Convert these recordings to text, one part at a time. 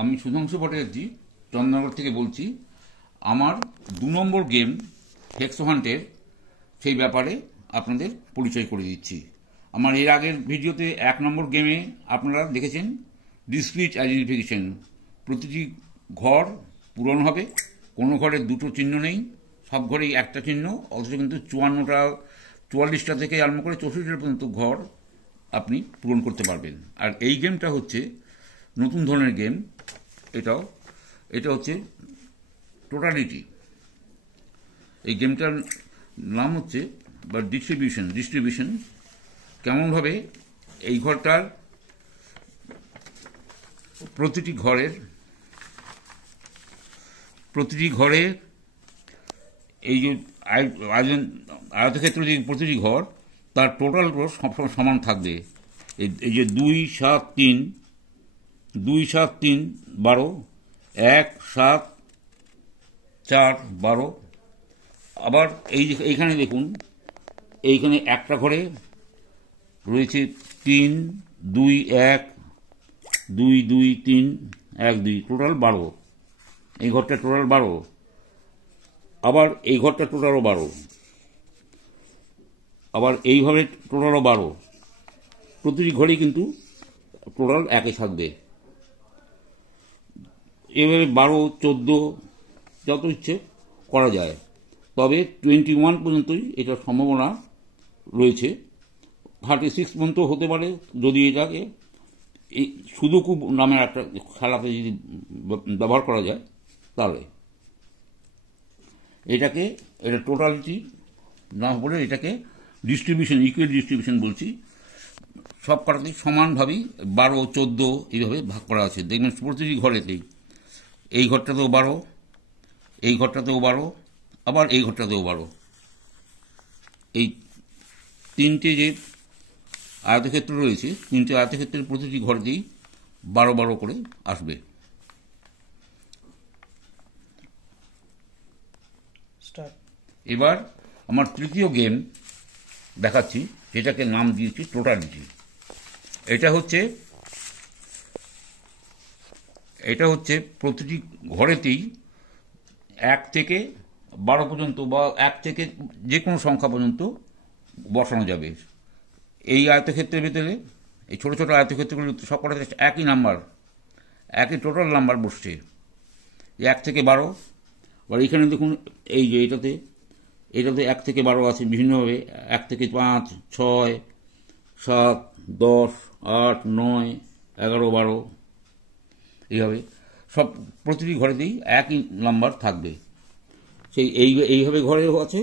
আমি সুধাংশু ভট্টাচার্য চন্দননগর থেকে বলছি। আমার 2 নম্বর গেম হেক্সো হান্টের সেই ব্যাপারে আপনাদের পরিচয় করে দিচ্ছি। আমার এর আগের ভিডিওতে 1 নম্বর গেমে আপনারা দেখেছেন ডিসক্রিট আইডেন্টিফিকেশন। প্রতিটি ঘর পূরণ হবে, কোনো ঘরে দুটো চিহ্ন নেই, সব ঘরেই একটা চিহ্ন, অথচ কিন্তু 44টা থেকে আরম্ভ করে 64টা পর্যন্ত ঘর আপনি পূরণ করতে পারবেন। আর এই গেমটা হচ্ছে নতুন ধরনের গেম। এটা হচ্ছে টোটালিটি। এই গেমটার নাম হচ্ছে বা ডিস্ট্রিবিউশন। কেমনভাবে এই ঘরটার প্রতিটি ঘরে এই যে আয়তক্ষেত্র যে প্রতিটি ঘর তার টোটাল সবসময় সমান থাকবে। এই যে 2, 7, 3, 12, 1, 7, 4, 12। আবার এইখানে দেখুন, এইখানে একটা ঘরে রয়েছে 3, 2, 1, 2, 2, 3, 1, 2, টোটাল 12। এই ঘরটা টোটাল 12। আবার এই ঘরটা টোটালও 12। আবার এইভাবে টোটালও 12। প্রতিটি ঘরেই কিন্তু টোটাল একই থাকবে। এভাবে 12, 14 যত ইচ্ছে করা যায়। তবে 21 পর্যন্তই এটার সম্ভাবনা রয়েছে। 36 পর্যন্ত হতে পারে যদি এটাকে এই সুদুকু নামের একটা খেলাতে যদি ব্যবহার করা যায় তাহলে। এটা টোটালিটি না বলে এটাকে ইকুয়াল ডিস্ট্রিবিউশন বলছি। সব কটাতেই সমানভাবেই 12, 14 এইভাবে ভাগ করা আছে। দেখবেন প্রতিটি ঘরেতেই এই ঘরটাতেও 12, এই ঘরটাতেও 12, আবার এই ঘরটাতেও 12। এই তিনটে যে আয়তক্ষেত্র রয়েছে, তিনটে আয়তক্ষেত্রের প্রতিটি ঘরেতেই 12 করে আসবে। এবার আমার তৃতীয় গেম দেখাচ্ছি, যেটাকে নাম দিয়েছি টোটালিটি। এটা হচ্ছে প্রতিটি ঘরেতেই 1 থেকে 12 পর্যন্ত বা 1 থেকে যে কোনো সংখ্যা পর্যন্ত বসানো যাবে। এই আয়তক্ষেত্রের ভিতরে এই ছোট ছোট আয়তক্ষেত্রগুলো সব কটাতে একই নাম্বার, একই টোটাল নাম্বার বসছে 1 থেকে 12। আর এখানে দেখুন, এই যে এটাতে 1 থেকে 12 আছে বিভিন্নভাবে। 1 থেকে 5, 6, 7, 10, 8, 9, 11, 12 এইভাবে সব প্রতিটি ঘরেতেই একই নাম্বার থাকবে। সেই এইভাবে ঘরেও আছে,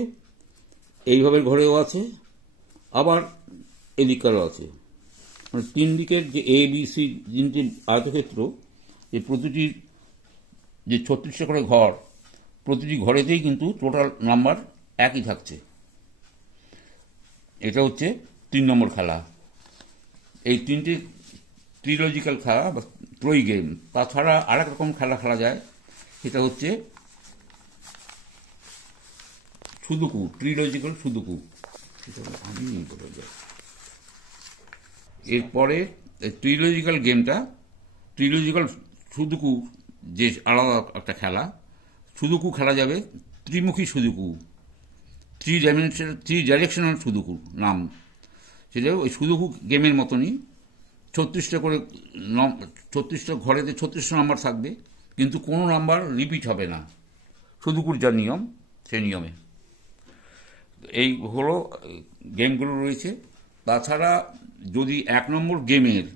এইভাবে ঘরেও আছে, আবার এদিককারও আছে। মানে 3 দিকের যে ABC 3টে আয়তক্ষেত্র, এই প্রতিটির যে 36টা করে ঘর, প্রতিটি ঘরেতেই কিন্তু টোটাল নাম্বার একই থাকছে। এটা হচ্ছে 3 নম্বর খেলা। এই 3টে ট্রিলজিক্যাল খেলা বা ত্রয়ী গেম। তাছাড়া আরেক রকম খেলা যায়, সেটা হচ্ছে সুদুকু, ট্রিলজিক্যাল সুদুকু। এরপরে ট্রিলজিক্যাল গেমটা, ট্রিলজিক্যাল সুদুকু যে আলাদা একটা খেলা। সুদুকু খেলা যাবে ত্রিমুখী সুদুকু, 3 ডাইরেকশনাল সুদুকু নাম। সেটা ওই সুদুকু গেমের মতনই 36টা করে 36টা ঘরেতে 36টা নাম্বার থাকবে, কিন্তু কোনো নাম্বার রিপিট হবে না। সুদুকুর যা নিয়ম সেই নিয়মে এই হলো গেমগুলো রয়েছে। তাছাড়া যদি 1 নম্বর গেমের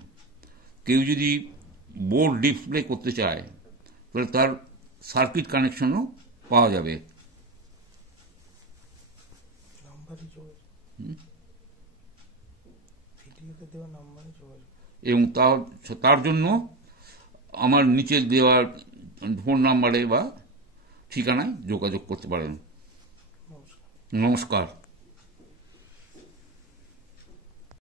কেউ যদি বোর্ড ডিসপ্লে করতে চায়, তাহলে তার সার্কিট কানেকশনও পাওয়া যাবে। এবং তার জন্য আমার নিচে দেওয়া ফোন নাম্বারে বা ঠিকানায় যোগাযোগ করতে পারেন। নমস্কার।